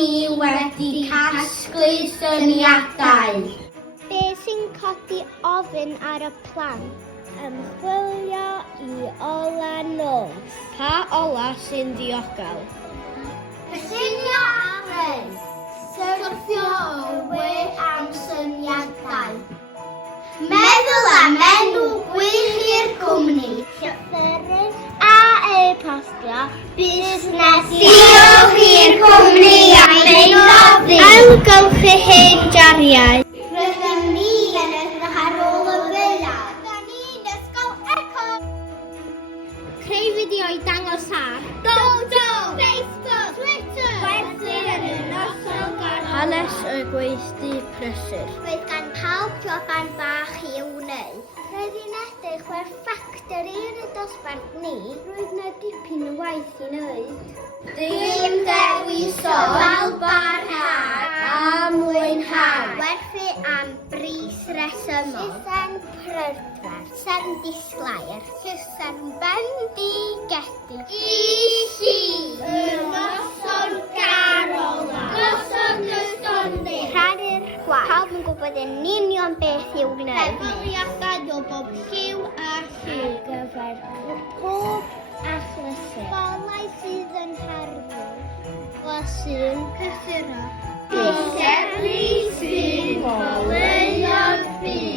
ni wedi casglu syniadau. Beth sy'n codi ofyn ar y plant? Ymchwilio I ola nos. Pa ola sy'n ddiogel? Cyllunio arall. Syrthio y we am syniadau. Meddwl am enw gwych i'r cwmni. Llythyru a e-postio Busnes. Diolch i'r cwmni am ei noddi. Amgylchu hen jariau. Rydym ni yn edrych ar ôl y fyddau. Rydym ni'n ysgol eco. Creu fideo I dangos ar Facebook, Twitter, werthu yn y noson gan Hanes y gweithdy prysur. Roedd gan pawb joban bach I wneud. Roedd hi'n edrych mae'r ffactori yn y dosbarth ni. Roedd na dipyn o waith I wneud. dim dewiso, fel parhau a mwynhau. Werthu am bris resymol. Llusern prydferth. Llusern disglair. Llusern bendigedig. Y noson garola. Noson gysondus. Rhannu'r gwaith. Pawb yn gwybod yn union beth I'w wneud. Efallai o bob lliw a lliw. Ar gyfer pob achlysur. Golau sydd yn harfu. Glasyn. Cyffuro. Cernyw sy'n goleuo'r byd.